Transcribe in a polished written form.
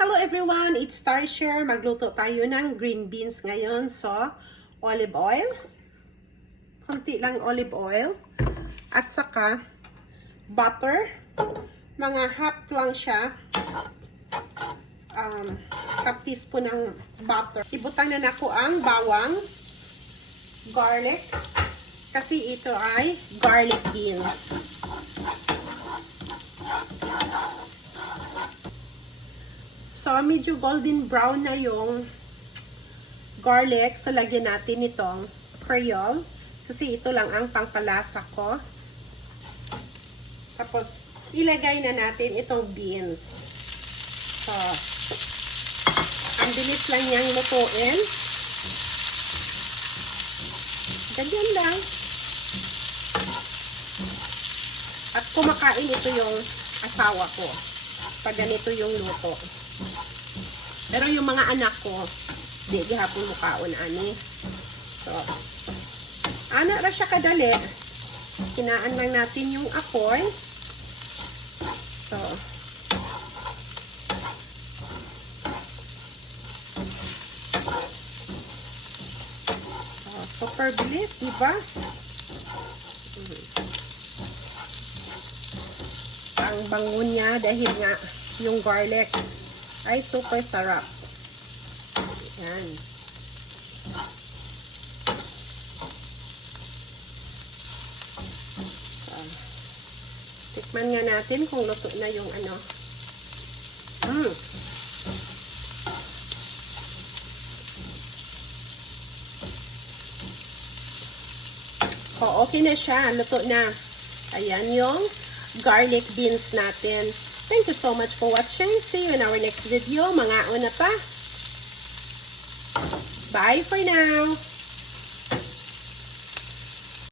Hello everyone, it's Tarsher. Magluto tayo ng green beans ngayon. So, olive oil. Konti lang olive oil. At saka, butter. Mga half lang siya. Half teaspoon ng butter. Ibutan na nako ang bawang. Garlic. Kasi ito ay garlic beans. So, medyo golden brown na yung garlic. So, lagyan natin itong Creole. Kasi ito lang ang pangpalasa ko. Tapos, ilagay na natin itong beans. So, ang bilis lang niyang lutuin. Ganyan lang. At kumakain ito yung asawa ko. Pag ganito yung luto. Pero yung mga anak ko, di gihapon mukaon ani. So, ana ra siya kadali. Kinaan lang natin yung apoy. So, super bilis, di ba? Ang bango niya dahil nga yung garlic ay super sarap. Yan. So, tikman nga natin kung luto na yung ano. So, okay na siya. Luto na. Ayan yung garlic beans natin. Thank you so much for watching. See you in our next video. Mga una pa. Bye for now.